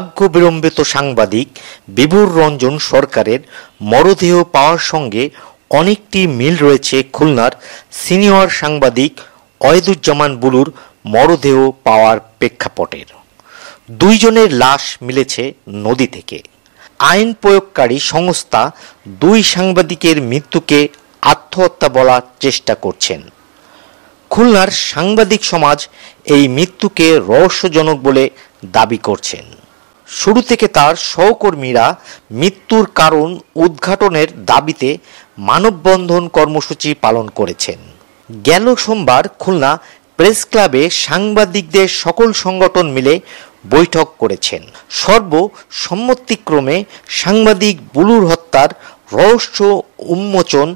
ভাগ্য বিড়ম্বিত সাংবাদিক বিভুর রঞ্জন সরকারের মরদেহ পাওয়ার সঙ্গে অনেকটি মিল রয়েছে খুলনার সিনিয়র সাংবাদিক ওয়াহিদুজ্জামান বুলুর মরদেহ পাওয়ার প্রেক্ষাপটের। দুইজনের লাশ মিলেছে নদী থেকে। আইন প্রয়োগকারী সংস্থা দুই সাংবাদিকের মৃত্যুকে আত্মহত্যা বলার চেষ্টা করছেন। খুলনার সাংবাদিক সমাজ এই মৃত্যুকে রহস্যজনক বলে দাবি করছেন। শুরু থেকে তার সহকর্মীরা মৃত্যুর কারণ উদ্ঘাটনের দাবিতে মানববন্ধন কর্মসূচি পালন করেছেন। গেল সোমবার খুলনা প্রেস ক্লাবে সাংবাদিকদের সকল সংগঠন মিলে বৈঠক করেছেন। সর্বসম্মতিক্রমে সাংবাদিক বুলুর হত্যার রহস্য উন্মোচন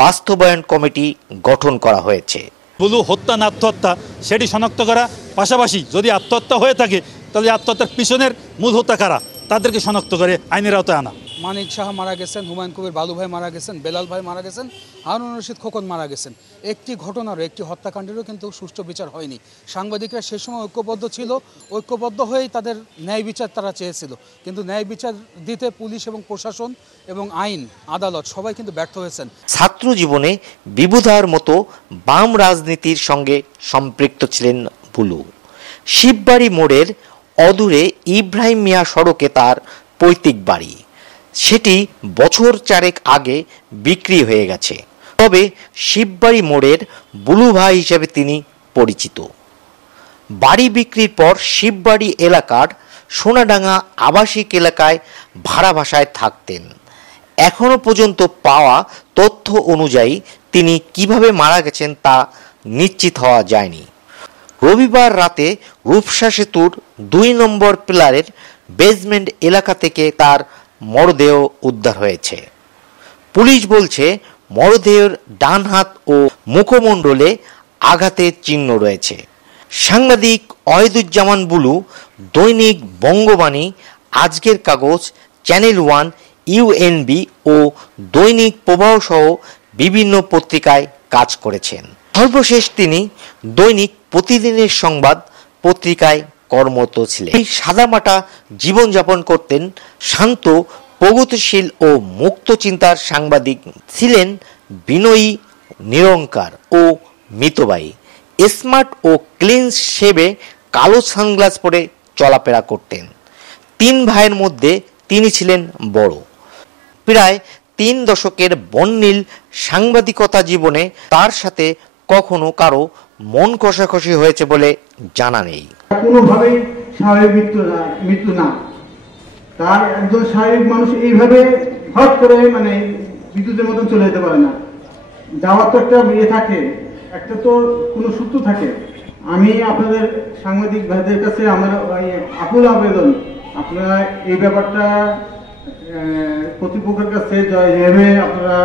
বাস্তবায়ন কমিটি গঠন করা হয়েছে। বুলু হত্যা না আত্মহত্যা সেটি শনাক্ত করা, পাশাপাশি যদি আত্মহত্যা হয়ে থাকে তাহলে আত্মহত্যার পিছনের মূল হত্যা কারা তাদেরকে শনাক্ত করে আইনের আওতায় আনা। মানিক শাহ মারা গেছেন, হুমায়ুন কবির বালু ভাই মারা গেছেন, বেলাল ভাই মারা গেছেন, হারুন রশিদ খোকন মারা গেছেন। একটি ঘটনারও, একটি হত্যাকাণ্ডেরও কিন্তু সুষ্ঠু বিচার হয়নি। সাংবাদিকরা সে সময় ঐক্যবদ্ধ ছিল, ঐক্যবদ্ধ হয়েই তাদের ন্যায় বিচার তারা চেয়েছিল, কিন্তু ন্যায় বিচার দিতে পুলিশ এবং প্রশাসন এবং আইন আদালত সবাই কিন্তু ব্যর্থ হয়েছেন। ছাত্র জীবনে বিবুধার মতো বাম রাজনীতির সঙ্গে সম্পৃক্ত ছিলেন বুলু। শিববাড়ি মোড়ের অদূরে ইব্রাহিম মিয়া সড়কে তার পৈতৃক বাড়ি। সেটি বছর চারেক আগে বিক্রি হয়ে গেছে। তবে শিববাড়ি মোড়ের বুলু ভাই হিসেবে তিনি পরিচিত। বাড়ি বিক্রির পর শিববাড়ি এলাকার সোনাডাঙ্গা আবাসিক এলাকায় ভাড়া বাসায় থাকতেন। এখনো পর্যন্ত পাওয়া তথ্য অনুযায়ী তিনি কিভাবে মারা গেছেন তা নিশ্চিত হওয়া যায়নি। রবিবার রাতে রূপসা সেতুর ২ নম্বর পিলারের বেসমেন্ট এলাকা থেকে তার মরদেহ উদ্ধার হয়েছে। পুলিশ বলছে মরদেহের ডান হাত ও মুখমণ্ডলে আঘাতের চিহ্ন রয়েছে। সাংবাদিক ওয়াহিদুজ্জামান বুলু দৈনিক বঙ্গবাণী, আজকের কাগজ, চ্যানেল ওয়ান, ইউএনবি ও দৈনিক প্রবাহ সহ বিভিন্ন পত্রিকায় কাজ করেছেন। সর্বশেষ তিনি দৈনিক প্রতিদিনের সংবাদ পত্রিকায় কর্মরত ছিলেন। এই সাদামাটা জীবনযাপন করতেন। শান্ত, প্রগতিশীল ও মুক্ত চিন্তার সাংবাদিক ছিলেন। বিনয়ী, নিরঙ্কার ও মিতবায়ী। স্মার্ট ও ক্লিন শেভে কালো সানগ্লাস পরে চলাফেরা করতেন। 3 ভাইয়ের মধ্যে তিনি ছিলেন বড়। প্রায় 3 দশকের বর্ণিল সাংবাদিকতা জীবনে তার সাথে কখনো কারো মন কষাকষি হয়েছে বলে জানা নেই। কোনোভাবেই স্বাভাবিক মৃত্যু না। তার একজন স্বাভাবিক মানুষ এইভাবে হঠাৎ করে বিদ্যুতের মতন চলে যেতে পারে না। যাওয়ার তো একটা থাকে, একটা তো কোনো সূত্র থাকে। আমি আপনাদের সাংবাদিক ভাইদের কাছে আমার আকুল আবেদন, আপনারা এই ব্যাপারটা কর্তৃপক্ষের কাছে যেভাবে আপনারা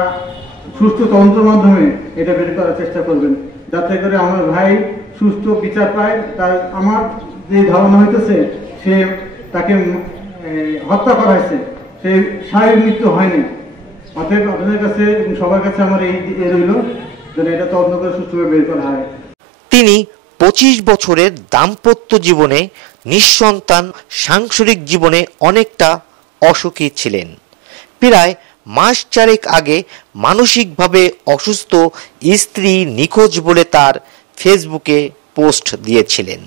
সুস্থ তদন্তের মাধ্যমে এটা বের করার চেষ্টা করবেন, যাতে করে আমার ভাই সুস্থ বিচার পায়। তার আমার যে ধারণা হইতেছে সে তাকে হত্যা করা হয়েছে, সে স্বাভাবিক মৃত্যু হয়নি। অতএব আপনাদের কাছে এবং সবার কাছে আমার এই রইল যেন এটা তদন্ত করে সুস্থভাবে বের করা হয়। তিনি 25 বছরের দাম্পত্য জীবনে নিঃসন্তান, সাংসারিক জীবনে অনেকটা অসুখী ছিলেন। প্রায় মাস 4 আগে মানসিকভাবে অসুস্থ স্ত্রী নিখোঁজ বলে তার ফেসবুকে পোস্ট দিয়েছিলেন।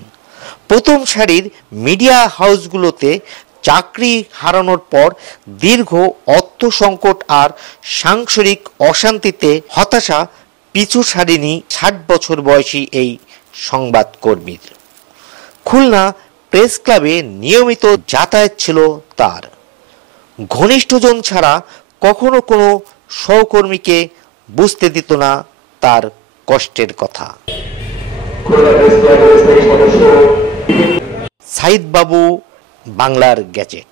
প্রথম সারির মিডিয়া হাউসগুলোতে চাকরি হারানোর পর দীর্ঘ অর্থ সংকট আর সাংসারিক অশান্তিতে হতাশা পিছু ছাড়েনি 60 বছর বয়সী এই সংবাদকর্মীর। খুলনা প্রেস ক্লাবে নিয়মিত যাতায়াত ছিল তার। ঘনিষ্ঠজন ছাড়া কখনো কোনো সহকর্মীকে বুঝতে দিত না তার কষ্টের কথা। সাইদ বাবু, বাংলার গ্যাজেট।